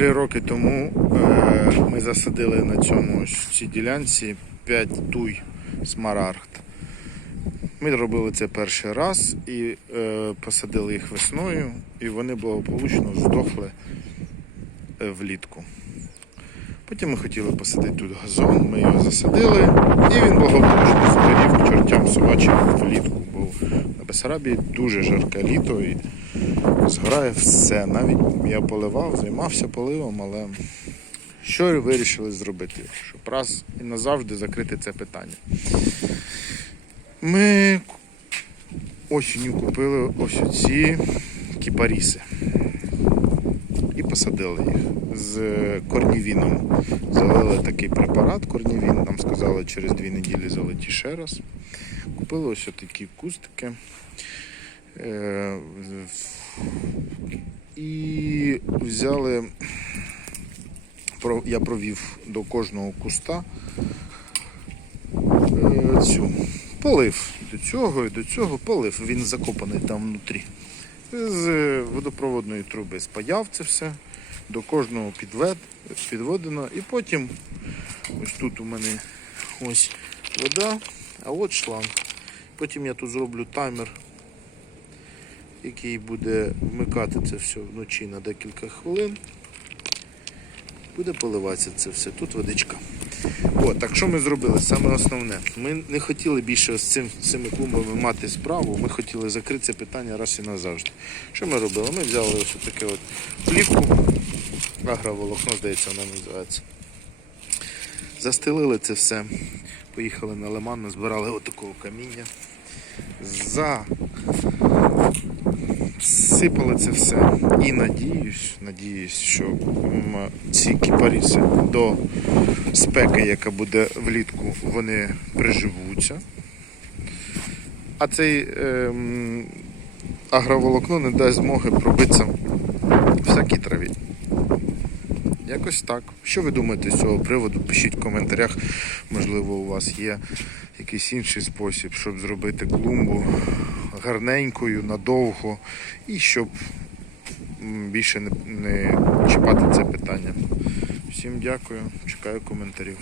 Три роки тому е, ми засадили на цьому цій ділянці 5 туй смарагд. Ми робили це перший раз і е, посадили їх весною, і вони благополучно здохли е, влітку. Потім ми хотіли посадити тут газон, ми його засадили, і він благополучно згорів к чортям собачим влітку. Бо на Бесарабії дуже жарке літо і згорає все. Навіть я поливав, займався поливом, але що вирішили зробити? Щоб раз і назавжди закрити це питання. Ми осінню купили ось ці кіпаріси і посадили їх з корнівіном. Залили такий препарат корнівін, нам сказали через дві неділі залеті ще раз. Купили ось такі кустики. Е, І взяли, я провів до кожного куста е, цю полив. До цього і до цього полив. Він закопаний там внутрі. З водопроводної труби спаяв це все, до кожного підвед, підводено. І потім ось тут у мене ось вода, а от шланг. Потім я тут зроблю таймер, який буде вмикати це все вночі на декілька хвилин. Буде поливатися це все. Тут водичка. От, так що ми зробили? Саме основне. Ми не хотіли більше з цим, з цими клумбами мати справу. Ми хотіли закрити це питання раз і назавжди. Що ми робили? Ми взяли ось таке от плівку, агроволокно, здається, вона називається. Застелили це все. Поїхали на лиман, назбирали отакого каміння. За сипали це все. І надіюсь, надіюсь, що ці кіпаріси до спеки, яка буде влітку, вони приживуться. А цей ем, агроволокно не дасть змоги пробитися всякій траві. Якось так. Що ви думаєте з цього приводу? Пишіть в коментарях. Можливо, у вас є якийсь інший спосіб, щоб зробити клумбу гарненькою, надовго і щоб більше не, не чіпати це питання. Всім дякую, чекаю коментарів.